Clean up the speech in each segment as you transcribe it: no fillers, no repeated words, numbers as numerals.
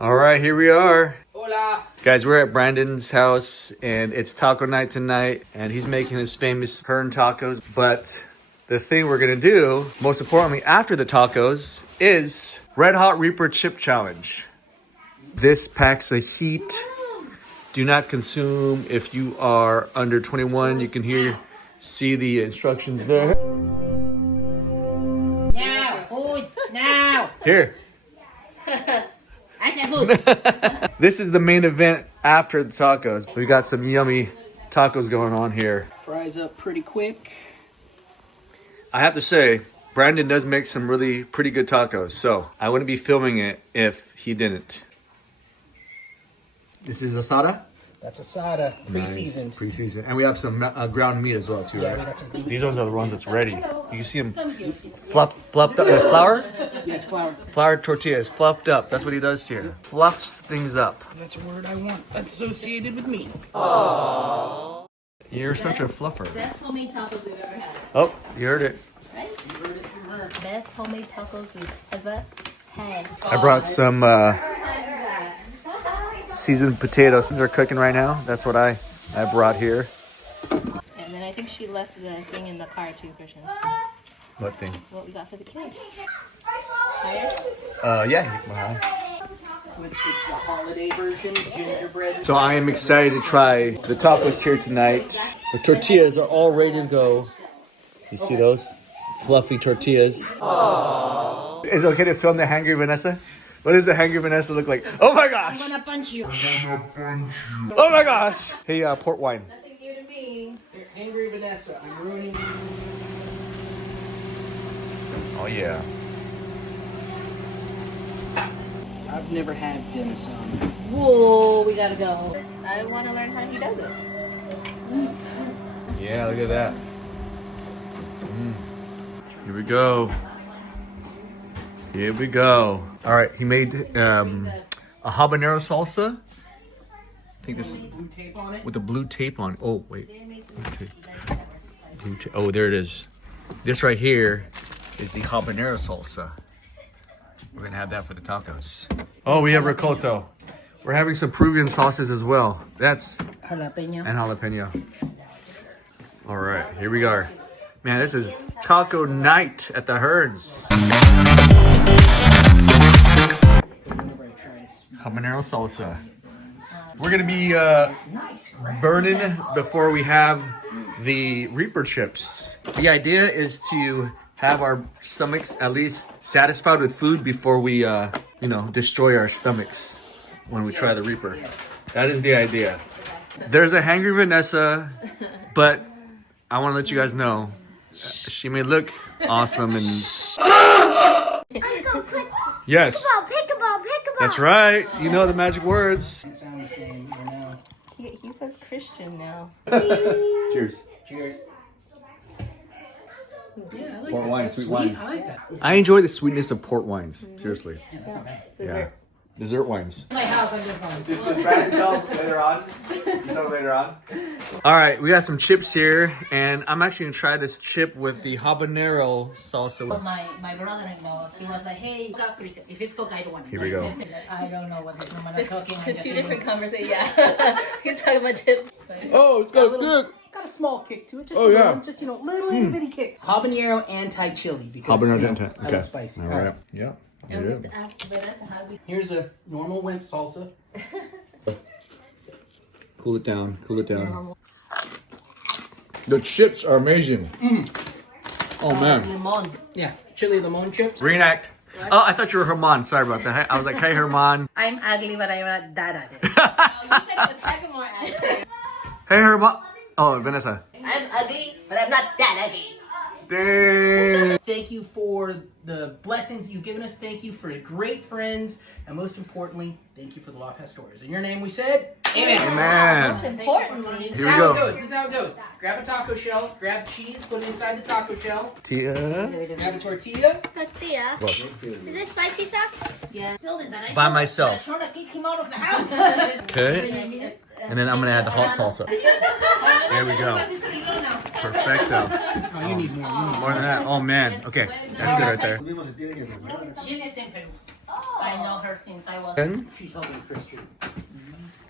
All right, here we are. Hola. Guys, we're at Brandan's house and it's taco night tonight and he's making his famous Hearn tacos. But the thing we're gonna do, most importantly after the tacos, is Red Hot Reaper Chip Challenge. This packs a heat. Do not consume if you are under 21. You can see the instructions there. Now, food, now. Here. I said food. This is the main event after the tacos. We got some yummy tacos going on here. Fries up pretty quick. I have to say, Brandan does make some really pretty good tacos, so I wouldn't be filming it if he didn't. This is asada? That's asada, pre-seasoned. Nice. Pre-seasoned. And we have some ground meat as well, too, Yeah, right? we got some. These ones are the ones that's ready. You see them fluffed up. There's flour? Yeah, it's flour. Flour tortillas, fluffed up. That's what he does here. Fluffs things up. That's a word I want associated with me. Aww. You're such a fluffer. Best homemade tacos we've ever had. Oh, you heard it. Right? You heard it from her. Best homemade tacos we've ever had. I brought some seasoned potatoes. They're cooking right now. That's what I brought here. And then I think she left the thing in the car too, Christian. What thing? What we got for the kids. Tired? Yeah. It's the holiday version, gingerbread. So I am excited to try the tacos here tonight. The tortillas are all ready to go. You see those? Fluffy tortillas. Aww. Is it okay to film the hangry Vanessa? What does the hangry Vanessa look like? Oh my gosh! I'm gonna punch you. Oh my gosh! Hey, port wine. Nothing new to me. Here, Angry Vanessa, I'm ruining. Oh yeah. I've never had dim sum. Whoa, we gotta go. I want to learn how he does it. Yeah, look at that. Here we go. Here we go. All right, he made a habanero salsa. I think this is Blue tape on it. with the blue tape on. Oh wait. Oh, there it is. This right here is the habanero salsa. We're gonna have that for the tacos. Oh, we have ricotta. We're having some Peruvian sauces as well. That's Jalapeno. and jalapeno. All right, here we go. Man, this is taco night at the Hearns. Habanero salsa. We're gonna be burning before we have the Reaper chips. The idea is to have our stomachs at least satisfied with food before we, destroy our stomachs when we try the Reaper. That is the idea. There's a hangry Vanessa, but I want to let you guys know she may look awesome and yes. That's right. You know the magic words. Doesn't sound the same, you know. He says Christian now. Cheers. Cheers. Yeah, I like Port that. wine, That's sweet sweet. wine. I like that. I enjoy the sweetness of port wines. Seriously. Yeah, that's not bad. Yeah. Dessert wines. My house, I'm just going. Did Brandon tell later on? You tell later on? All right, we got some chips here, and I'm actually gonna try this chip with the habanero salsa. My brother-in-law, he was like, hey, Coca, Christian. If it's Coca, I don't want it. Here we go. I don't know what he's I'm talking. I'm just Two different conversations. Yeah. He's talking about chips. Oh, it's got good. Got a small kick to it, just Oh, a yeah. little, just little itty bitty kick. Habanero anti-chili because Habanero you know, anti. I Okay. love spicy. All All right. right. Yeah. And we have to ask Vanessa how we. Here's the normal wimp salsa. Cool it down. Cool it down. The chips are amazing. Oh man. Limon. Yeah, chili lemon chips. Reenact. Oh, I thought you were Herman. Sorry about that. I was like, hey, Herman. I'm ugly, but I'm not that ugly. Oh, you said it with Hackamore accent. Hey, Herman. Oh, Vanessa. I'm ugly, but I'm not that ugly. Dang. Thank you for the blessings you've given us. Thank you for great friends. And most importantly, thank you for the La Pastores. In your name we said, amen. Most Man. importantly, This is Here we how go. it goes. This is how it goes. Grab a taco shell, grab cheese, put it inside the taco shell. Tia. Grab a tortilla. Tortilla. Is it spicy sauce? yeah. By myself. Trying to kick him out of the house. Okay. And then I'm gonna add the hot salsa. There we go. Perfecto. Oh, you need more. More than that. Oh man. Okay. That's good right there. She lives in Peru. I know her since I was. She's helping Christian.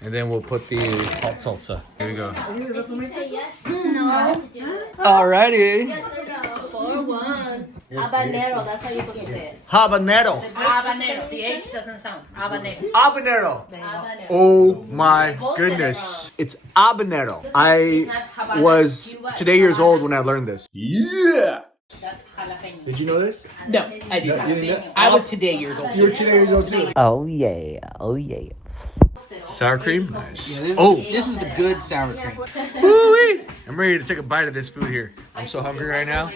And then we'll put the hot salsa. Here we go. If you say yes, no, I have to do it. Alrighty. Yes or no? 4-1. Habanero, that's how you're supposed to say it. Habanero. Habanero. The H doesn't sound. Habanero. Habanero. Habanero. Oh my goodness. It's habanero. I was today years old when I learned this. Yeah. That's jalapeno. Did you know this? No, I did not. You didn't know? I was today years old. You were today years old too. Oh yeah, oh yeah. Sour cream? Nice. Yeah, this is the good sour cream. Woo-wee. I'm ready to take a bite of this food here. I'm so hungry right now.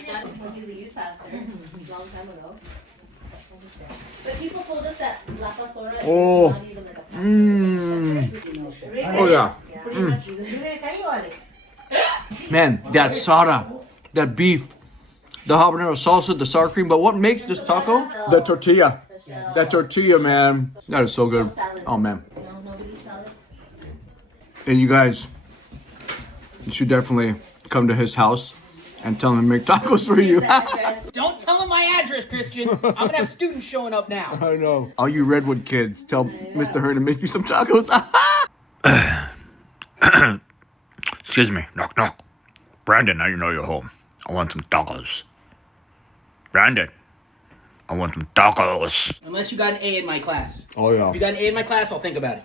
But people told us that La Pastora is Oh. not even like a pasta. Oh yeah. Man, that sada, that beef, the habanero salsa, the sour cream. But what makes this taco? The tortilla. That tortilla, man. That is so good. Oh man. And you guys, you should definitely come to his house and tell him to make tacos for you. Don't tell him my address, Christian. I'm gonna have students showing up now. I know. All you Redwood kids, tell Mr. Hurd to make you some tacos. Excuse me, knock knock. Brandon, I know you're home. I want some tacos. Brandon, I want some tacos. Unless you got an A in my class. Oh yeah. If you got an A in my class, I'll think about it.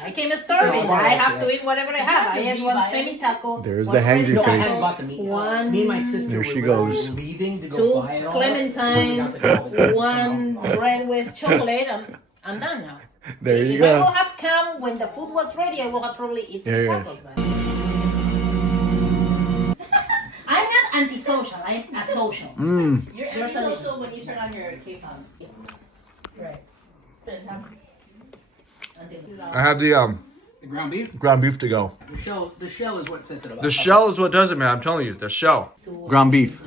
I came starving. I have to eat whatever I have. I had one semi-taco. There's one the hangry No, I face. hadn't bought the meat. One. Me and my sister There were she literally goes. leaving to go 2 buy it all. clementine, 1 bread with chocolate. I'm done now. There you If I will go. have come when the food was ready, I will have probably eaten There the it is. tacos. But... I'm not antisocial. I'm asocial. You're antisocial when you turn on your K-pop. Right. I have the The ground beef. ground beef to go. The shell is what sets it up. The shell is what does it, man. I'm telling you, the shell. Ground beef.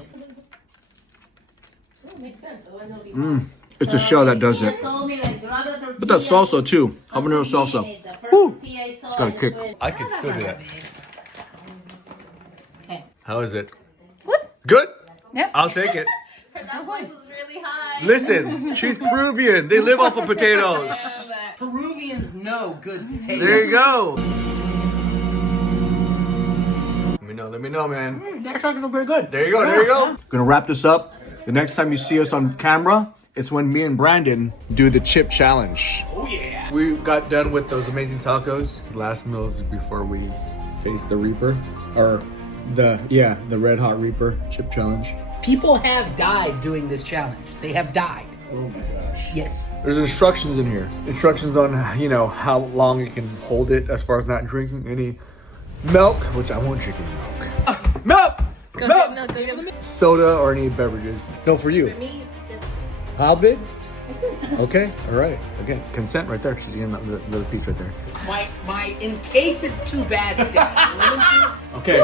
Makes sense. Otherwise it'll be It's the shell that does it. But that salsa too. Habanero salsa. Woo. It's got a kick. I could still do that. Okay. How is it? Good. Good? Yep. I'll take it. That voice was really high. Listen, she's Peruvian. They live off of potatoes. Peruvians know good potatoes. There you go. Let me know, man. That's actually pretty good. There you go, there you go. Gonna wrap this up. The next time you see us on camera, it's when me and Brandon do the chip challenge. Oh yeah. We got done with those amazing tacos. The last meal before we face the Reaper. Or the Red Hot Reaper chip challenge. People have died doing this challenge. They have died. Oh my gosh. Yes. There's instructions in here. Instructions on, how long you can hold it as far as not drinking any milk, which I won't drink any milk. Milk! Soda or any beverages. No, for you. Me, How big? Okay, all right. Okay, consent right there. She's getting that little piece right there. My in case it's too bad stick. Lemon juice. Okay,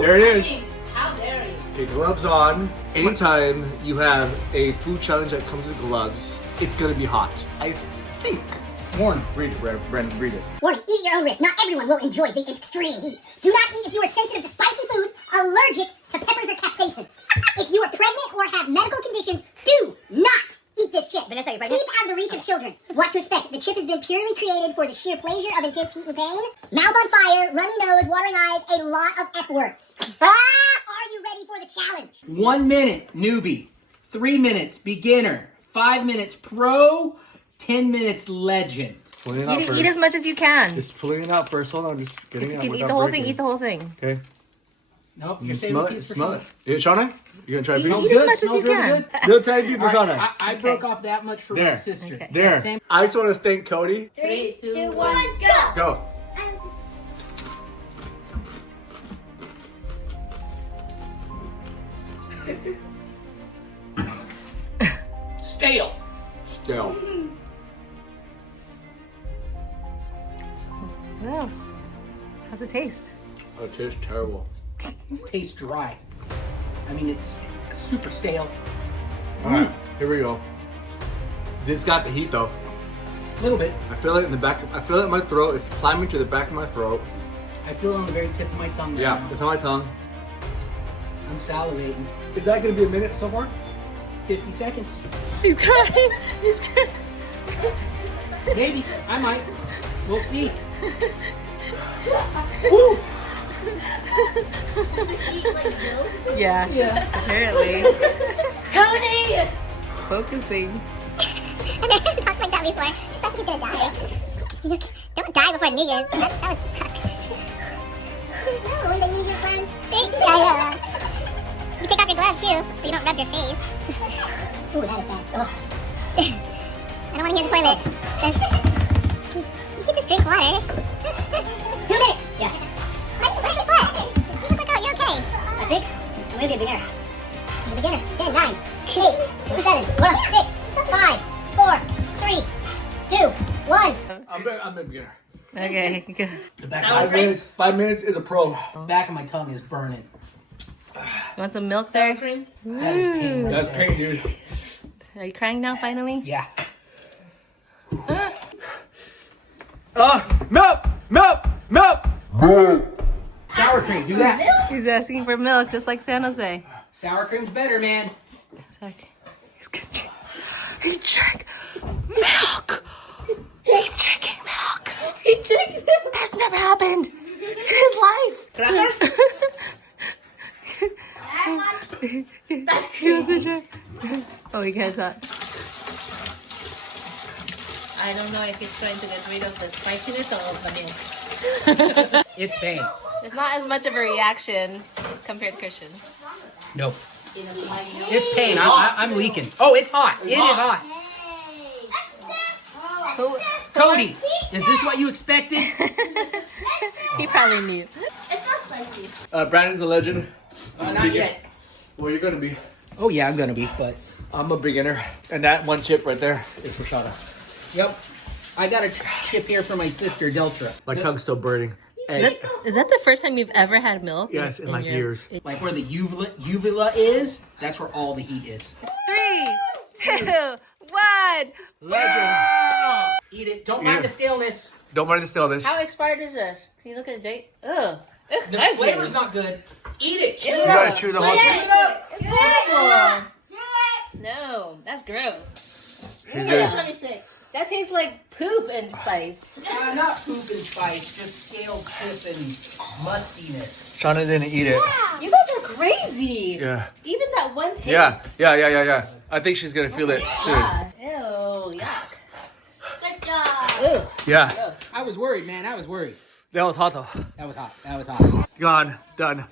there it is. how dare you? Okay, gloves on. Anytime you have a food challenge that comes with gloves, it's gonna be hot. I think. Warren, read it, Brandon, read it. Warning, eat at your own risk. Not everyone will enjoy the extreme heat. Do not eat if you are sensitive to spicy food, allergic to peppers or capsaicin. If you are pregnant or have medical conditions, do not eat this chip. Vanessa, you're pregnant? Keep out of the reach of children. What to expect? The chip has been purely created for the sheer pleasure of intense heat and pain. Mouth on fire, runny nose, watering eyes, a lot of F words. Are you ready for the challenge? 1 minute, newbie. 3 minutes, beginner. 5 minutes, pro. 10 minutes, legend. Pulling it out first. Eat as much as you can. Just pulling it out first. Hold on, just getting You it out. can eat without the whole breaking. thing. Eat the whole thing. Okay. Nope, You you're saving smell a it? piece for Smell Shauna. it. Shauna? You gonna try a Eat piece? Eat as much as Smells you really can. good. Little tiny piece for All Shauna. right, I broke off that much for my There. sister. Okay. There. That same- I just want to thank Cody. 3, 2, 1, go! Go. Stale. Still. What else? How's it taste? Oh, it tastes terrible. Tastes dry. I mean, it's super stale. All right, here we go. It's got the heat though. A little bit. I feel it in the back. I feel it in my throat. It's climbing to the back of my throat. I feel it on the very tip of my tongue right Yeah, now. it's on my tongue. I'm salivating. Is that gonna be a minute so far? 50 seconds. He's crying. He's crying. Maybe. I might. We'll see. Woo! Yeah. Apparently. Cody! Focusing. I've never talked like that before. It's like he's gonna die. Don't die before New Year's. That would suck. No, when they lose your gloves. Yeah. You take off your glove too, so you don't rub your face. Ooh, that is bad. Ugh. I don't want to hear the toilet. You can just drink water. 2 minutes. Yeah. Where's your foot? You look like you're okay. I think I'm gonna be a beginner. He's a beginner. 10, 9, 8, 7, 6, 5, 4, 3, 2, 1. I'm a beginner. Okay, good. The back of my 5 minutes is a pro. back of my tongue is burning. You want some milk there? That is pain. Right That's there. pain, dude. Are you crying now, finally? Yeah. Milk! Sour cream, do that. He's asking for milk, just like San Jose. Sour cream's better, man. Sorry. He's gonna drink. He drank milk. He's drinking milk. He's drinking milk. That's never happened in his life. That's He doesn't drink. Oh, he can't talk. I don't know if he's trying to get rid of the spiciness or of the milk. It's pain. There's not as much of a reaction compared to Christian. Nope. It's pain. I'm leaking. Oh, it's hot. It is hot. Cody, is this what you expected? He probably knew. It's not spicy. Brandon's a legend. Not yet. Well, you're gonna be. Oh yeah, I'm gonna be, but I'm a beginner. And that one chip right there is for Shauna. yep. I got a chip here for my sister, Deltra. My tongue's still burning. Is that the first time you've ever had milk? Yes, in like years. Like where the uvula is, that's where all the heat is. 3, 2, 1. Legend. Eat it. Don't mind the staleness. Don't mind the stillness. How expired is this? Can you look at the date? Ugh. The flavor's not good. Eat it. Chew You it gotta up. chew the whole chip. No, that's gross. He's good. 26. That tastes like poop and spice. Not poop and spice, just stale chip and mustiness. Shauna didn't eat it. You guys are crazy. Yeah. Even that one taste. Yeah. I think she's gonna feel it soon. Ew, yuck. Good job. Ugh. Yeah. I was worried, man. I was worried. That was hot though. That was hot. Gone. Done.